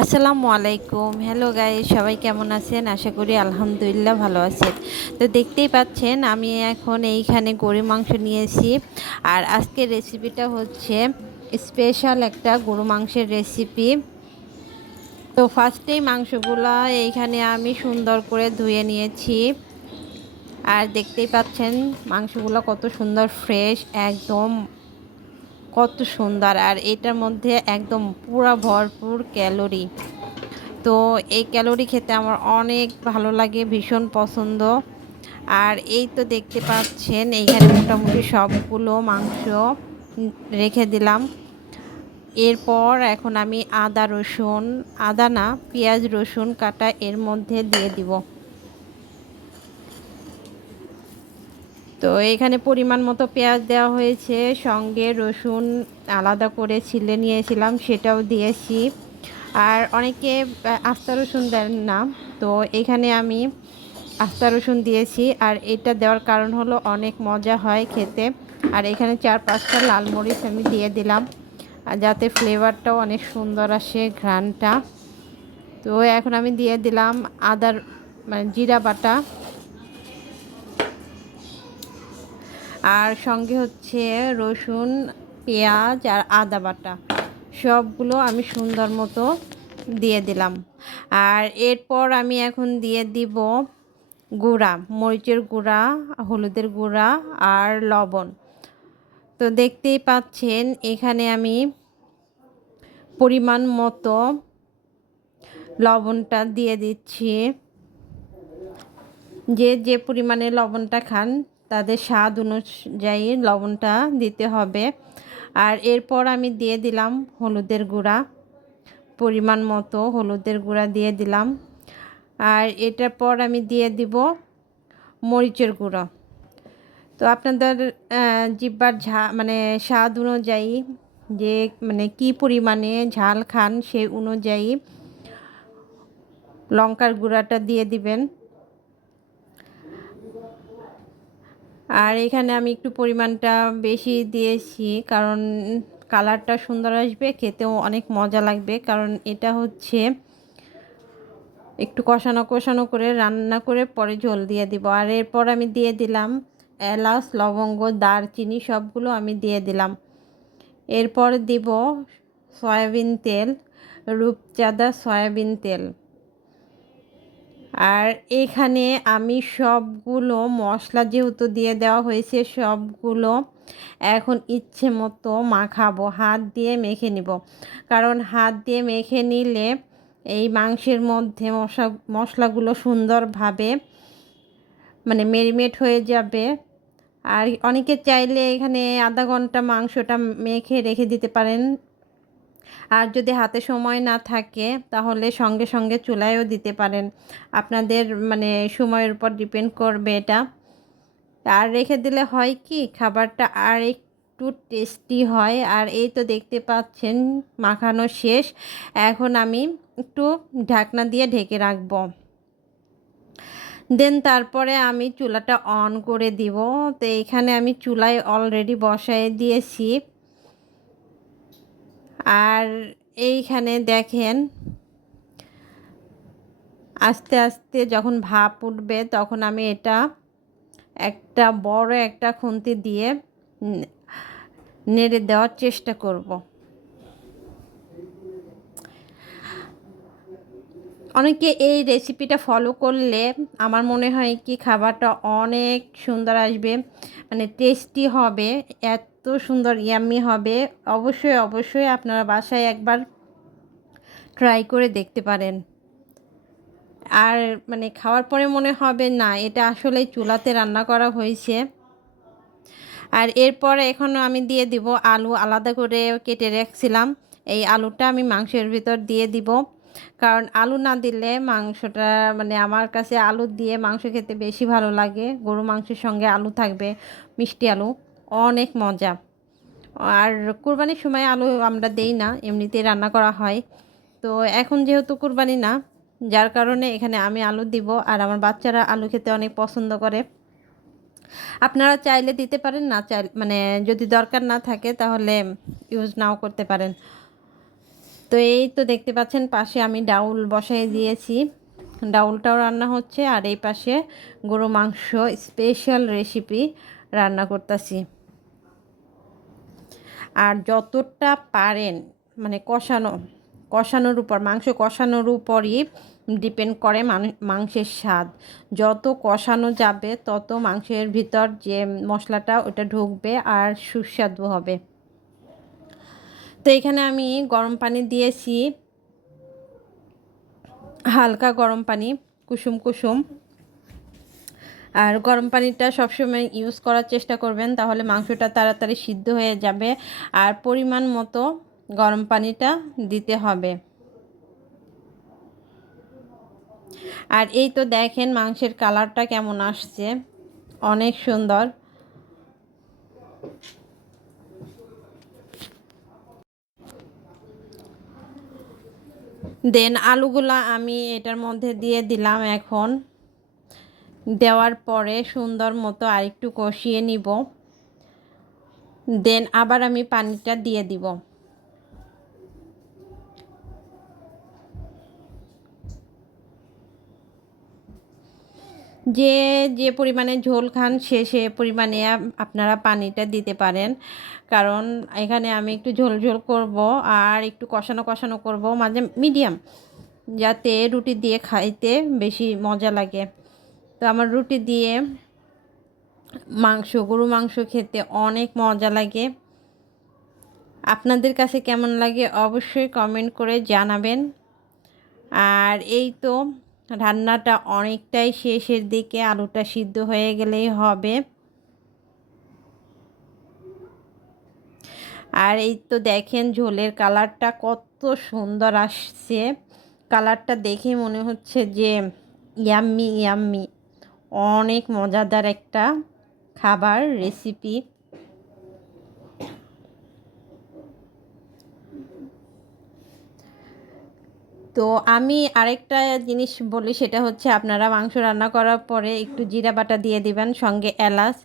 আসসালামু আলাইকুম। Hello guy সবাই কেমন আছেন? আশা করি আলহামদুলিল্লাহ ভালো আছেন। তো দেখতেই পাচ্ছেন, আমি এখন এইখানে গরু মাংস নিয়েছি। আর আজকের রেসিপিটা হচ্ছে স্পেশাল একটা গরু মাংসের রেসিপি তো ফার্স্টেই মাংসগুলো এইখানে আমি সুন্দর করে ধুয়ে নিয়েছি। আর দেখতেই পাচ্ছেন, মাংসগুলো কত সুন্দর ফ্রেশ একদম কত সুন্দর আর এটার মধ্যে একদম পুরা ভরপুর ক্যালোরি। তো এই ক্যালোরি খেতে আমার অনেক ভালো লাগে, ভীষণ পছন্দ। আর এই তো দেখতে পাচ্ছেন, এইখানে মোটামুটি সবগুলো মাংস রেখে দিলাম। এরপর এখন আমি আদা রসুন, আদা না, পেঁয়াজ রসুন কাটা এর মধ্যে দিয়ে দিব। তো এখানে পরিমাণ মতো পেঁয়াজ দেওয়া হয়েছে, সঙ্গে রসুন আলাদা করে ছিলে নিয়েছিলাম, সেটাও দিয়েছি। আর অনেকে আস্তা রসুন দেন না, তো এখানে আমি আস্তা রসুন দিয়েছি। আর এটা দেওয়ার কারণ হলো অনেক মজা হয় খেতে। আর এখানে চার পাঁচটা লাল মরিচ আমি দিয়ে দিলাম যাতে ফ্লেভারটাও অনেক সুন্দর আসে ঘ্রানটা তো এখন আমি দিয়ে দিলাম আদার মানে জিরা বাটা। আর সঙ্গে হচ্ছে রসুন, পেঁয়াজ আর আদা বাটা। সবগুলো আমি সুন্দর মতো দিয়ে দিলাম। আর এরপর আমি এখন দিয়ে দিব গুঁড়া, মরিচের গুঁড়া, হলুদের গুঁড়া আর লবণ। তো দেখতেই পাচ্ছেন, এখানে আমি পরিমাণ মতো লবণটা দিয়ে দিচ্ছি। যে যে পরিমাণে লবণটা খান তাদের স্বাদ অনুযায়ী লবণটা দিতে হবে। আর এরপর আমি দিয়ে দিলাম হলুদের গুঁড়া, পরিমাণ মতো হলুদের গুঁড়া দিয়ে দিলাম। আর এটার পর আমি দিয়ে দিব মরিচের গুঁড়ো। তো আপনাদের জিব্বার ঝা মানে স্বাদ অনুযায়ী যে মানে কি পরিমাণে ঝাল খান সেই অনুযায়ী লঙ্কার গুঁড়াটা দিয়ে দিবেন। আর এখানে আমি একটু পরিমাণটা বেশি দিয়েছি, কারণ কালারটা সুন্দর আসবে, খেতেও অনেক মজা লাগবে। কারণ এটা হচ্ছে একটু কষানো কষানো করে রান্না করে পরে ঝোল দিয়ে দিব। আর এরপর আমি দিয়ে দিলাম এলাচ, লবঙ্গ, দারচিনি, সবগুলো আমি দিয়ে দিলাম। এরপর দিব সয়াবিন তেল, রূপচাঁদা সয়াবিন তেল। আর এখানে আমি সবগুলো মশলা যেহেতু দিয়ে দেওয়া হয়েছে, সবগুলো এখন ইচ্ছে মতো মাখাবো, হাত দিয়ে মেখে নিব। কারণ হাত দিয়ে মেখে নিলে এই মাংসের মধ্যে মশলা মশলাগুলো সুন্দরভাবে মানে মেরিমেট হয়ে যাবে। আর অনেকে চাইলে এখানে আধা ঘণ্টা মাংসটা মেখে রেখে দিতে পারেন। আর যদি হাতে সময় না থাকে, তাহলে সঙ্গে সঙ্গে চুলায়ও দিতে পারেন। আপনাদের মানে সময়ের উপর ডিপেন্ড করবে এটা। আর রেখে দিলে হয় কি, খাবারটা আর একটু টেস্টি হয়। আর এই তো দেখতে পাচ্ছেন, মাখানো শেষ। এখন আমি একটু ঢাকনা দিয়ে ঢেকে রাখব। দেন তারপরে আমি চুলাটা অন করে দিব। তো এখানে আমি চুলায় অলরেডি বসায় দিয়েছি। আর এইখানে দেখেন, আস্তে আস্তে যখন ভাপ উঠবে তখন আমি এটা একটা বড় একটা খুন্তি দিয়ে নেড়ে দেওয়ার চেষ্টা করব। অনেকে এই রেসিপিটা ফলো করলে আমার মনে হয় কি খাবারটা অনেক সুন্দর আসবে মানে টেস্টি হবে, এত সুন্দর ইয়াম্মি হবে। অবশ্যই অবশ্যই আপনারা বাসায় একবার ট্রাই করে দেখতে পারেন। আর মানে খাওয়ার পরে মনে হবে, না, এটা আসলে চুলাতে রান্না করা হয়েছে। আর এরপরে এখন আমি দিয়ে দিব আলু, আলাদা করে কেটে রাখছিলাম। এই আলুটা আমি মাংসের ভিতর দিয়ে দিব। কারণ আলু না দিলে মাংসটা মানে আমার কাছে আলু দিয়ে মাংস খেতে বেশি ভালো লাগে। গরু মাংসের সঙ্গে আলু থাকবে, মিষ্টি আলু। অনেক মজা। আর কুরবানির সময় আলু আমরা দেই না, এমনিতেই রান্না করা হয়। তো এখন যেহেতু কুরবানি না, যার কারণে এখানে আমি আলু দিব আর আমার বাচ্চারা আলু খেতে অনেক পছন্দ করে। আপনারা চাইলে দিতে পারেন, না চাই মানে যদি দরকার না থাকে তাহলে ইউজ নাও করতে পারেন। তো এই তো দেখতে পাচ্ছেন, পাশে আমি ডাউল বসাই দিয়েছি। ডাউলটাও রান্না হচ্ছে আর এই পাশে গরু মাংস স্পেশাল রেসিপি রান্না করতেছি। আর যতটা পারেন মানে কষানো, কষানোর উপর, মাংস কষানোর উপরই ডিপেন্ড করে মাংসের স্বাদ। যত কষানো যাবে, তত মাংসের ভিতর যে মশলাটা, ওটা ঢুকবে আর সুস্বাদু হবে। তো এখানে আমি গরম পানি দিয়েছি, হালকা গরম পানি, কুসুম কুসুম। আর গরম পানিটা সবসময় ইউজ করার চেষ্টা করবেন, তাহলে মাংসটা তাড়াতাড়ি সিদ্ধ হয়ে যাবে। আর পরিমাণ মতো গরম পানিটা দিতে হবে। আর এই তো দেখেন মাংসের কালারটা কেমন আসছে। অনেক সুন্দর। দেন আলুগুলা আমি এটার মধ্যে দিয়ে দিলাম এখন। দেওয়ার পরে সুন্দর মতো আরেকটু কষিয়ে নিব। দেন আবার আমি পানিটা দিয়ে দিব। যে যে পরিমাণে ঝোল খান সে সে পরিমাণে আপনারা পানিটা দিতে পারেন। কারণ এখানে আমি একটু ঝোল ঝোল করব আর একটু কষানো কষানো করব মাঝে মিডিয়াম, যাতে রুটি দিয়ে খাইতে বেশি মজা লাগে। আমার রুটি দিয়ে মাংস গরু মাংস খেতে অনেক মজা লাগে। আপনাদের কাছে কেমন লাগে অবশ্যই কমেন্ট করে জানাবেন। আর এই তো রান্নাটা অনেকটাই শেষের দিকে আলুটা সিদ্ধ হয়ে গেলেই হবে। আর এই তো দেখেন ঝোলের কালারটা কত সুন্দর আসছে। কালারটা দেখে মনে হচ্ছে যে ইয়াম্মি ইয়াম্মি অনেক মজাদার একটা খাবার রেসিপি তো আমি আরেকটা জিনিস বলি, সেটা হচ্ছে আপনারা মাংস রান্না করার পরে একটু জিরা বাটা দিয়ে দিবেন, সঙ্গে এলাচ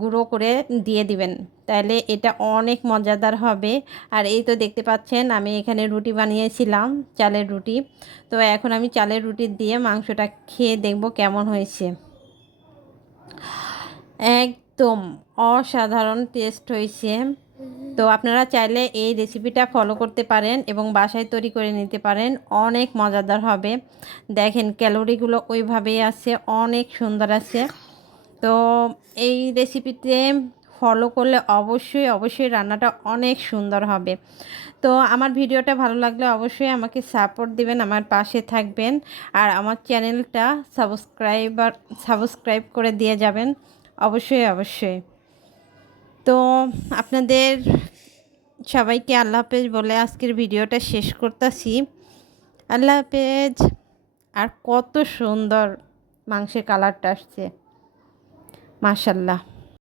গুঁড়ো করে দিয়ে দিবেন। তাহলে এটা অনেক মজাদার হবে। আর এই তো দেখতে পাচ্ছেন, আমি এখানে রুটি বানিয়েছিলাম, চালের রুটি। তো এখন আমি চালের রুটি দিয়ে মাংসটা খেয়ে দেখব কেমন হয়েছে। একদম অসাধারণ টেস্ট হয়েছে। তো আপনারা চাইলে এই রেসিপিটা ফলো করতে পারেন এবং বাসায় তৈরি করে নিতে পারেন। অনেক মজাদার হবে। দেখেন ক্যালোরিগুলো ওইভাবেই আছে, অনেক সুন্দর আছে। তো এই রেসিপিতে ফলো করলে অবশ্যই অবশ্যই রান্নাটা অনেক সুন্দর হবে। তো আমার ভিডিওটা ভালো লাগলে অবশ্যই আমাকে সাপোর্ট দিবেন, আমার পাশে থাকবেন। আর আমার চ্যানেলটা সাবস্ক্রাইবার সাবস্ক্রাইব করে দিয়ে যাবেন। অবশ্যই অবশ্যই। তো আপনাদের সবাইকে আল্লাহ হাফেজ বলে আজকের ভিডিওটা শেষ করতেছি। আল্লাহ হাফেজ, আর কত সুন্দর মাংসের কালারটা আসছে। মাশাল্লাহ